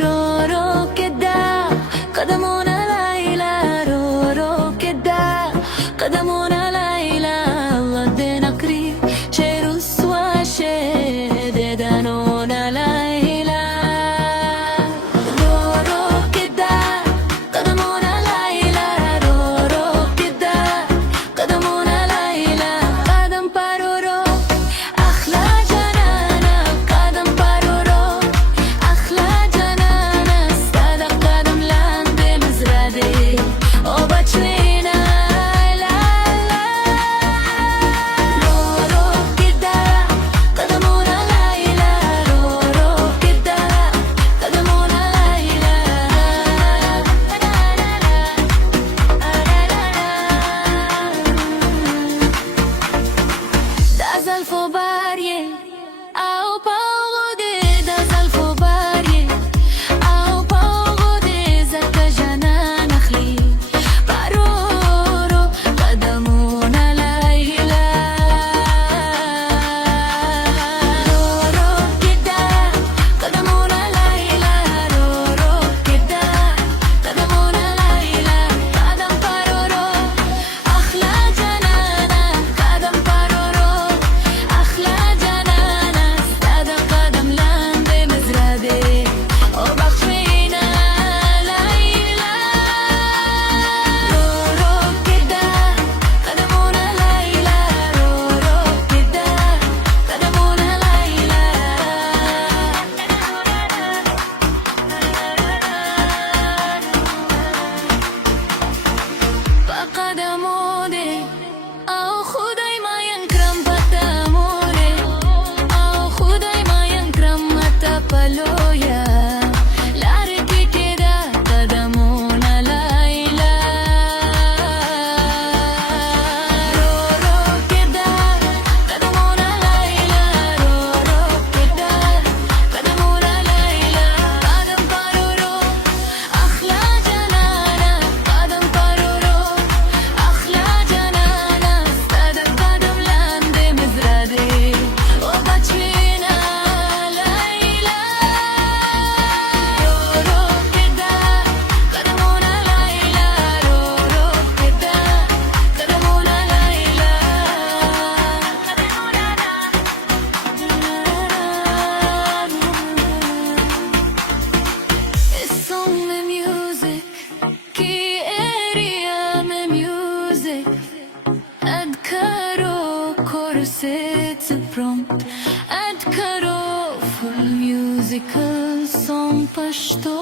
رو كده قدمونا ليلى رو كده قدمونا ليلى الله ادينا قريب شيروس وشيد دانونا ليلى رو كده قدمونا ليلى رو كده قدمونا ليلى قدم بارورو أحلى جنانا قدم بارورو أحلى جنانا استدق قدم لاند مزرادي وبتشلينا لا لا رو كده قدمونا ليلى رو كده قدمونا ليلى Das alfobarie au pagode das alfobarie au pagode زك جنان أخلي بارورو قدمونا ليلى رو كده قدمونا ليلى رو كده قدمونا ليلى قدم بارورو أحلى جنانا قدم بارورو أحلى جنانا استدق قدم لاند مزرادي وبخشينا ليلى رو كده قدمونا ليلى رو كده قدمونا ليلى بقدموني أو خداي ما ينكرم بتاموني أو خداي ما ينكرم متبلويا لاركي كده قدمونا ليلى رو كده قدمونا ليلى رو كده قدمونا ليلى قدم بارورو أحلى جنانا قدم بارورو أحلى جنانا استدق قدم لاند مزرادي وبتشفينا ليلى رو كده قدمونا ليلى رو كده قدمونا ليلى الصوم ميوزك كي اريا ميوزك أذكروا كورسيت برومت أذكروا فول ميوزيكال سون باشتو